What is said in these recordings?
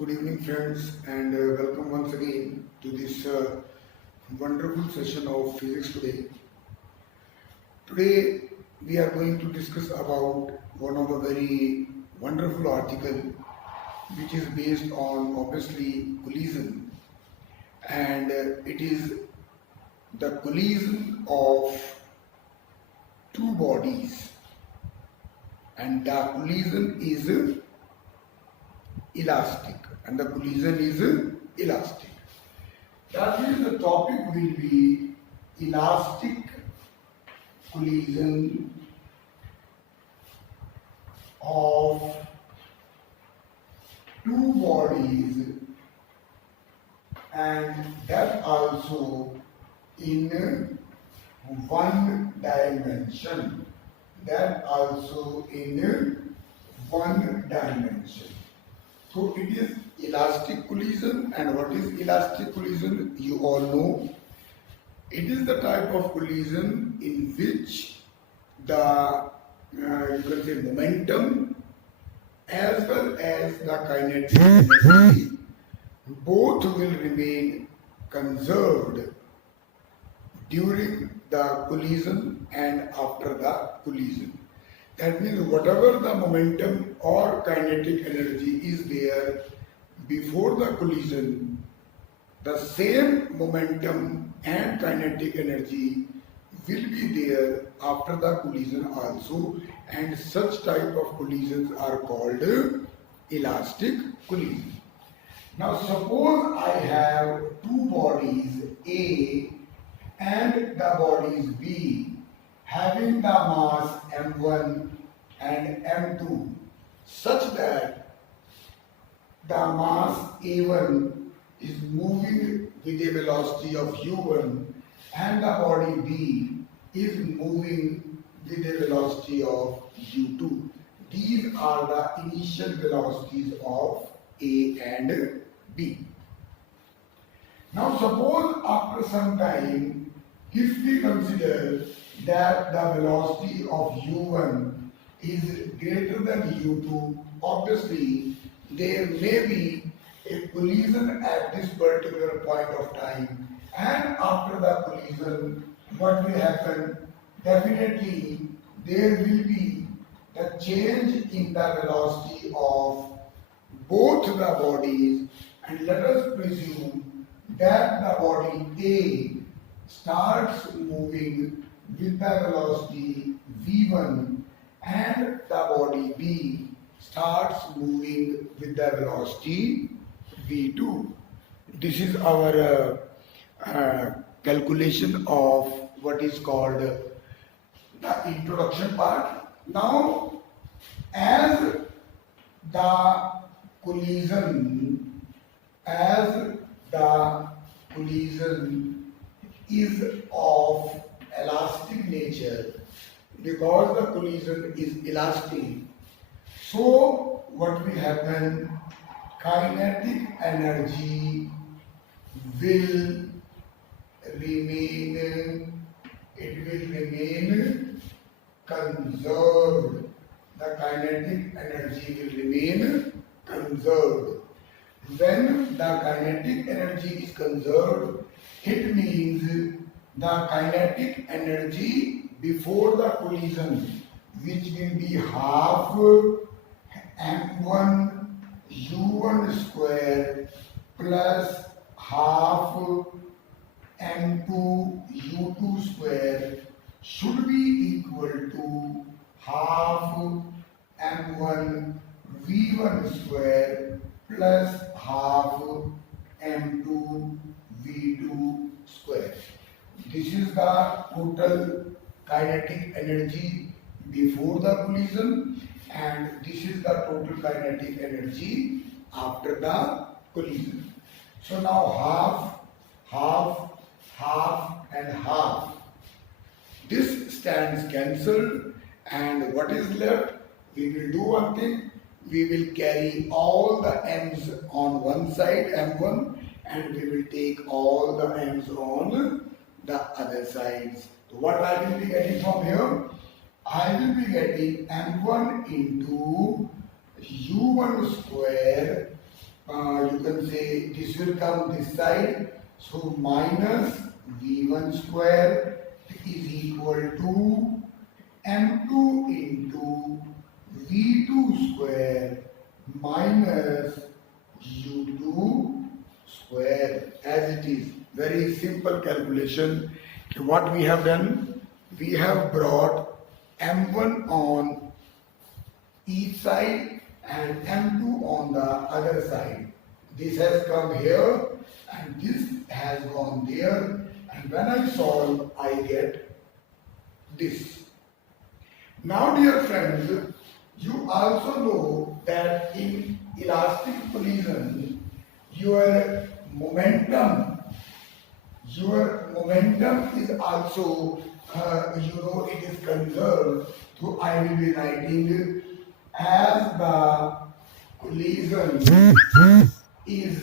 Good evening, friends, and welcome once again to this wonderful session of physics today. Today, we are going to discuss about one of a very wonderful article which is based on obviously collision, and it is the collision of two bodies, and the collision is elastic, and the collision is elastic. That means the topic will be elastic collision of two bodies, and that also in one dimension. That also in one dimension. So it is elastic collision, and what is elastic collision? You all know. It is the type of collision in which the you can say momentum as well as the kinetic energy both will remain conserved during the collision and after the collision. That means whatever the momentum or kinetic energy is there before the collision, the same momentum and kinetic energy will be there after the collision also, and such type of collisions are called elastic collision. Now suppose I have two bodies A and the bodies B having the mass m1 and m2 such that the mass a1 is moving with a velocity of u1 and the body B is moving with a velocity of u2. These are the initial velocities of A and B. Now suppose after some time, if we consider that the velocity of u1 is greater than u2, obviously there may be a collision at this particular point of time, and after the collision what will happen? Definitely there will be the change in the velocity of both the bodies, and let us presume that the body A starts moving with the velocity v1 and the body B starts moving with the velocity v2. This is our calculation of what is called the introduction part. Now, as the collision is of elastic nature, because the collision is elastic, so what will happen? Kinetic energy will remain, conserved. The kinetic energy will remain conserved. When the kinetic energy is conserved, it means the kinetic energy before the collision, which will be half m1 u1 square plus half m2 u2 square, should be equal to half m1 v1 square plus half m2 v2 square. This is the total kinetic energy before the collision, and this is the total kinetic energy after the collision. So now half and half. This stands cancelled, and what is left? We will do one thing. We will carry all the m's on one side, m1, and we will take all the m's on the other sides. So what I will be getting from here? I will be getting m1 into u1 square you can say this will come this side. So minus V1 square is equal to M2 into V2 square minus U2 square, as it is. Very simple calculation. What we have done, we have brought M1 on each side and M2 on the other side. This has come here and this has gone there, and when I solve I get this. Now dear friends, you also know that in elastic collision your momentum is also it is conserved. So I will be writing as the collision is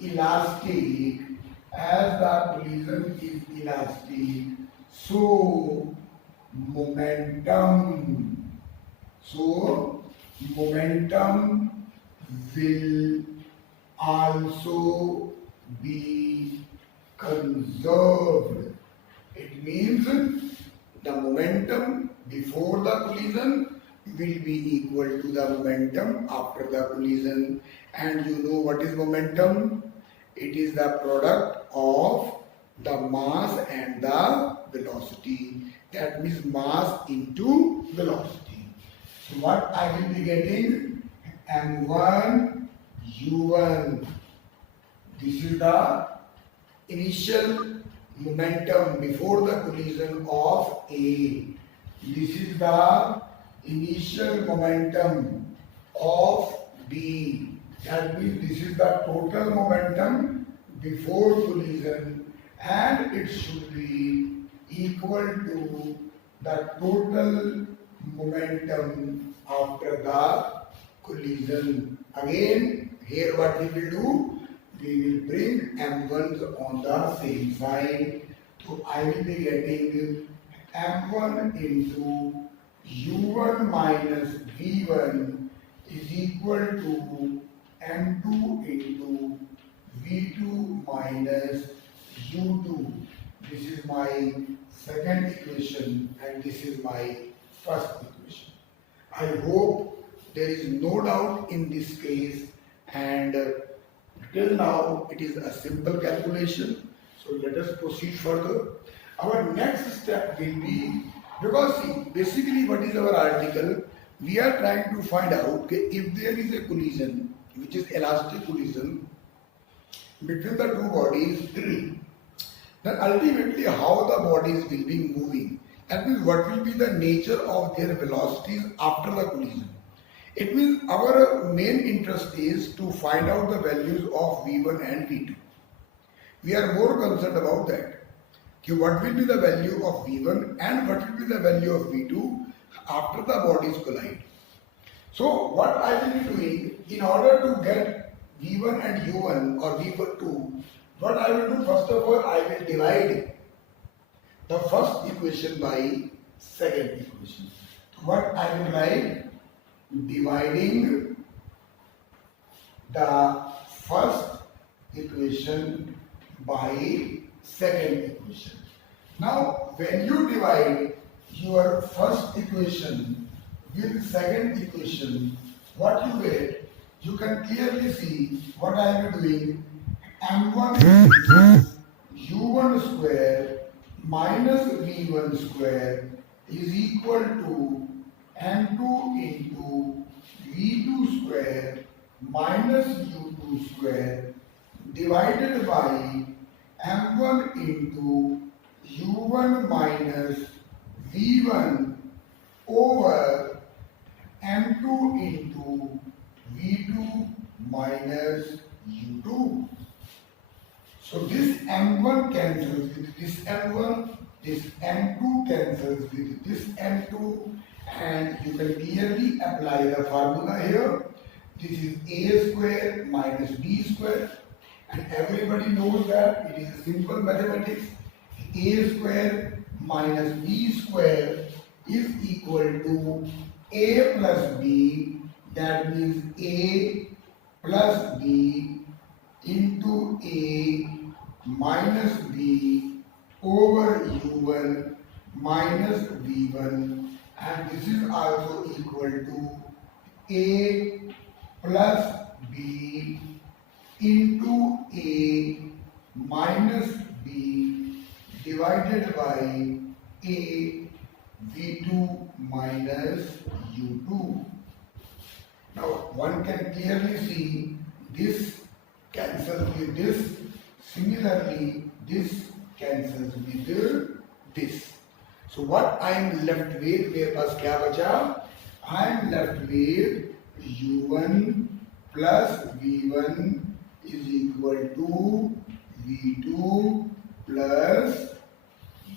elastic, so momentum momentum will also be conserved. It means the momentum before the collision will be equal to the momentum after the collision. And you know what is momentum? It is the product of the mass and the velocity. That means mass into velocity. So what I will be getting? M1 U1. This is the initial momentum before the collision of A. This is the initial momentum of B. That means this is the total momentum before collision, and it should be equal to the total momentum after the collision. Again, here what we will do? We will bring M1s on the same side. So I will be getting M1 into U1 minus V1 is equal to M2 into V2 minus U2. This is my second equation and this is my first equation. I hope there is no doubt in this case, and till now it is a simple calculation. So let us proceed further. Our next step will be, because see, basically what is our article? We are trying to find out if there is a collision, which is elastic collision between the two bodies, then ultimately how the bodies will be moving. That means what will be the nature of their velocities after the collision. It means our main interest is to find out the values of V1 and V2. We are more concerned about that. What will be the value of V1 and what will be the value of V2 after the bodies collide. So what I will be doing in order to get V1 and U1 or V2, what I will do, first of all, I will divide the first equation by second equation. What I will write? Dividing the first equation by second equation. Now, when you divide your first equation with second equation, what you get, you can clearly see what I am doing. M1 into U1 square minus V1 square is equal to M2 into V2 square minus U2 square divided by M1 into U1 minus V1 over M2 into V2 minus U2. So this M1 cancels with this M1, this M2 cancels with this M2, and you can clearly apply the formula here. This is A square minus B square, and everybody knows that it is simple mathematics. A square minus B square is equal to A plus B. That means A plus B into A minus B over U1 minus V1, and this is also equal to A plus B into A minus B divided by A V2 minus U2. Now one can clearly see this cancels with this. Similarly, this cancels with this. So what I am left with, मेरे पास क्या बचा? I am left with U1 plus V1 is equal to V2 plus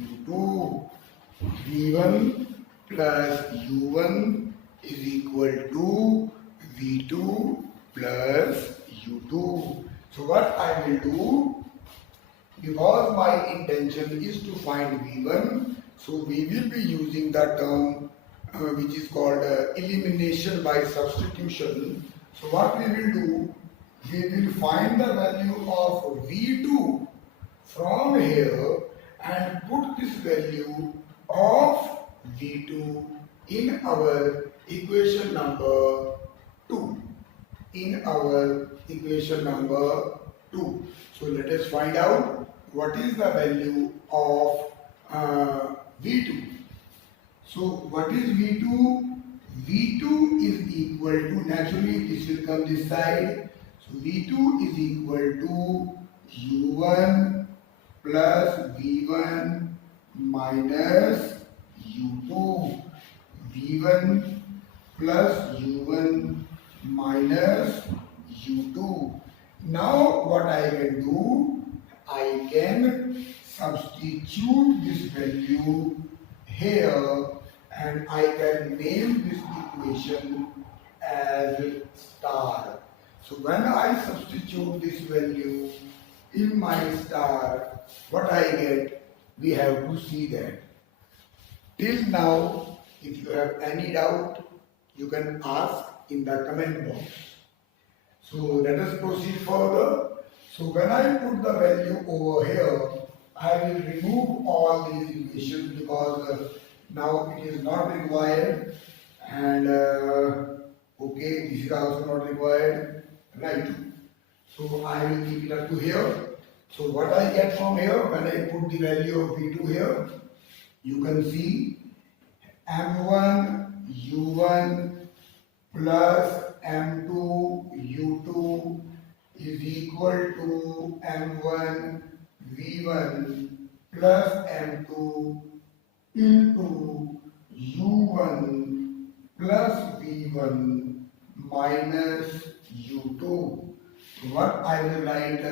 U2. V1 plus U1 is equal to V2 plus U2. So what I will do, because my intention is to find V1, so we will be using the term which is called elimination by substitution. So what we will do, we will find the value of V2 from here and put this value of V2 in our equation number 2. In our equation number 2. So let us find out what is the value of V2. So what is V2? V2 is equal to, naturally this will come this side. So V2 is equal to U1 plus V1 minus U2. V1 plus U1 minus U2. Now what I can do, I can substitute this value here and I can name this equation as star. So when I substitute this value in my star, what I get, we have to see that. Till now, if you have any doubt, you can ask in the comment box. So let us proceed further. So when I put the value over here, I will remove all these equations because now it is not required, and okay, this is also not required, right? So I will keep it up to here. So what I get from here, when I put the value of V2 here, you can see M1 U1 plus M2 U2 is equal to M1 V1 plus M2 into U1 plus V1 minus U2. What I will write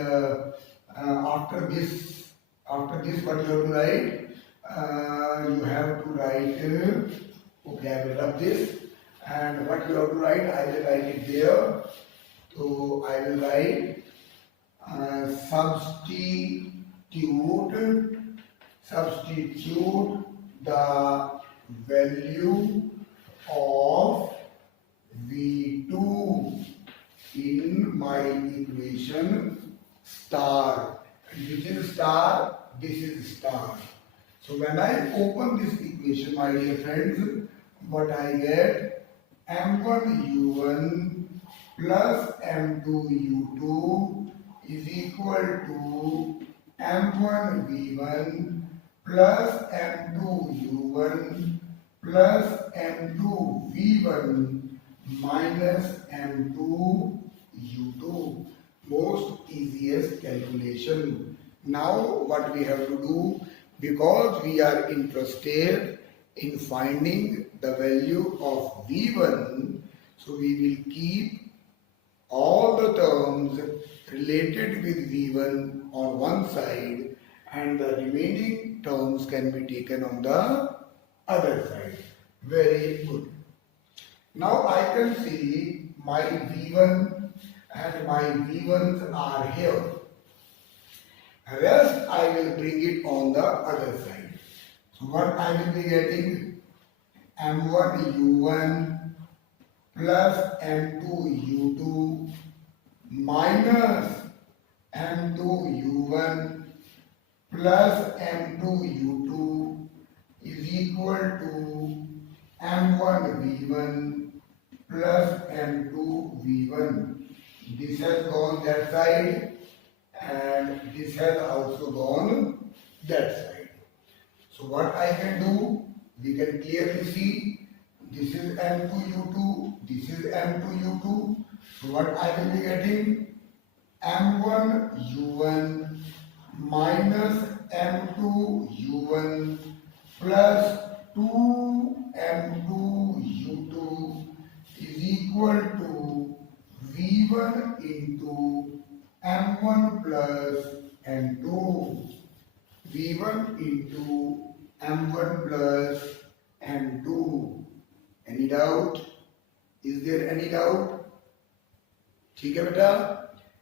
after this, what you have to write? You have to write, okay, I will rub this, and what you have to write, I will write it there. So I will write substitute the value of V2 in my equation star. Which is star? This is star. So when I open this equation, my dear friends, what I get, M1 U1 plus M2 U2 is equal to M1 V1 plus M2 U1 plus M2 V1 minus M2 U2. Most easiest calculation. Now what we have to do, because we are interested in finding the value of V1, so we will keep all the terms related with V1 on one side and the remaining terms can be taken on the other side. Very good. Now I can see my V1 and my V1s are here. Rest I will bring it on the other side. So what I will be getting, M1 U1 plus M2 U2 minus m2 u1 plus m2 u2 is equal to m1 v1 plus m2 v1. This has gone that side and this has also gone that side. So what I can do, we can clearly see this is m2 u2, this is m2 u2. So what I will be getting, m1 u1 minus m2 u1 plus 2 m2 u2 is equal to v1 into m1 plus m2. v1 into m1 plus m2. Any doubt? Is there any doubt? ठीक है बेटा.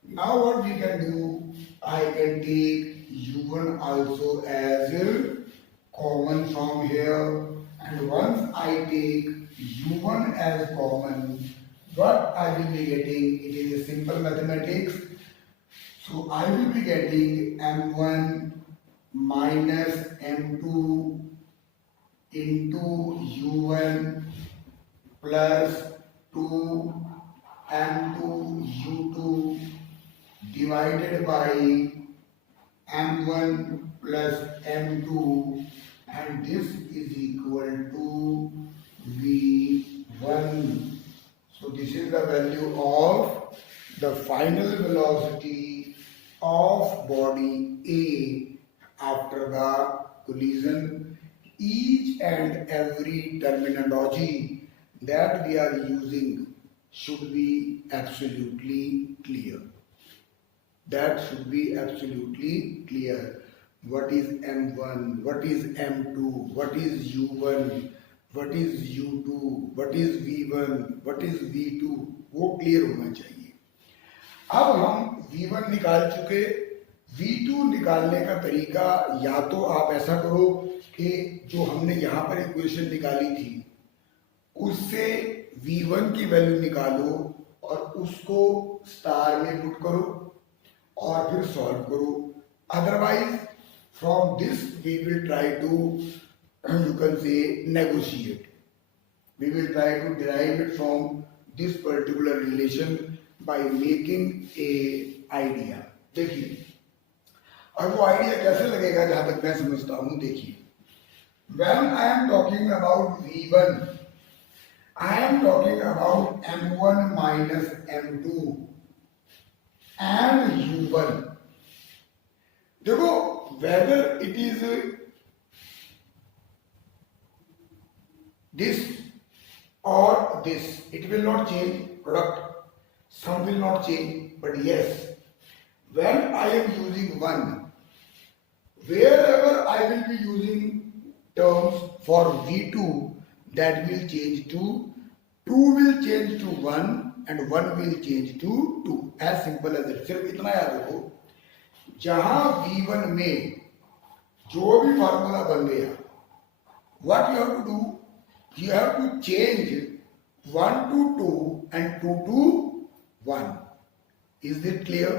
Now what we can do, I can take u1 also as common from here, and once I take u1 as common, what I will be getting, it is a simple mathematics. So I will be getting m1 minus m2 into u1 plus 2 m2 u2 divided by m1 plus m2, and this is equal to v1. So this is the value of the final velocity of body A after the collision. Each and every terminology that we are using should be absolutely clear. That should be absolutely clear. What is M1? What is M2? What is U1? What is U2? What is V1? What is V2? वो clear होना चाहिए. अब हम V1 निकाल चुके. V2 निकालने का तरीका या तो आप ऐसा करो कि जो हमने यहाँ पर इक्वेशन निकाली थी उससे V1 की वैल्यू निकालो और उसको स्टार में पुट करो और फिर सॉल्व करो. Otherwise from this we will try to, you can say, negotiate. We will try to derive it from this particular relation by making a idea. देखिए अब वो आइडिया कैसे लगेगा जहां तक मैं समझता हूं. देखिए, when I am talking about V1, I am talking about M1 minus M2 and U1. देखो, whether it is this or this, it will not change product. Some will not change, but yes, when I am using 1, wherever I will be using terms for V2, that will change to 2 will change to 1 and 1 will change to 2. As simple as it. सिर्फ इतना याद रखो, जहां V1 में जो भी formula बन गया, what you have to do, you have to change 1 to 2 and 2 to 1. Is it clear?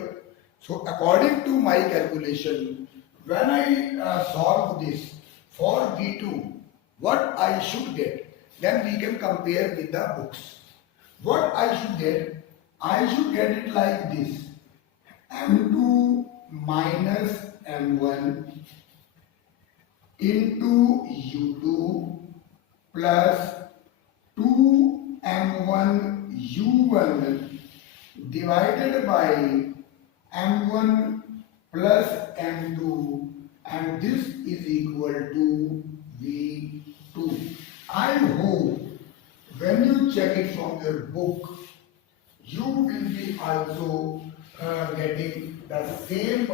So according to my calculation, when I solve this for V2, what I should get, then we can compare with the books. What I should get it like this: M2 minus M1 into U2 plus 2M1 U1 divided by M1 plus M2, and this is equal to V2. I hope when you check it from your book, you will be also getting the same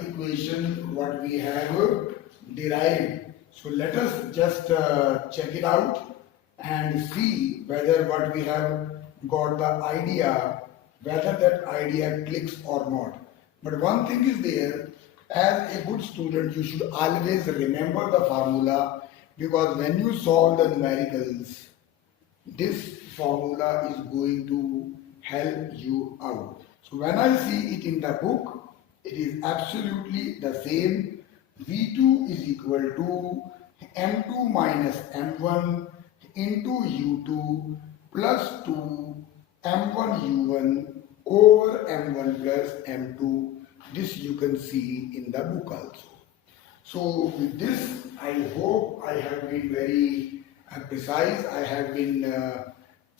equation what we have derived. So let us just check it out and see whether what we have got the idea, whether that idea clicks or not. But one thing is there, as a good student, you should always remember the formula, because when you solve the numericals, this formula is going to help you out. So when I see it in the book, it is absolutely the same. V2 is equal to M2 minus M1 into U2 plus 2 M1 U1 over M1 plus M2. This you can see in the book also. So with this, I hope I have been very precise. I have been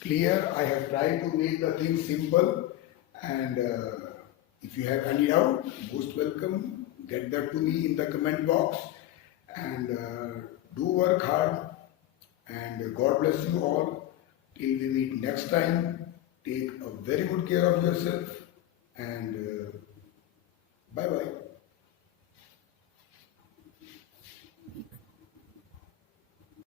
clear. I have tried to make the thing simple. And if you have any doubt, most welcome. Get that to me in the comment box. And do work hard. And God bless you all. Till we meet next time. Take a very good care of yourself. And bye bye.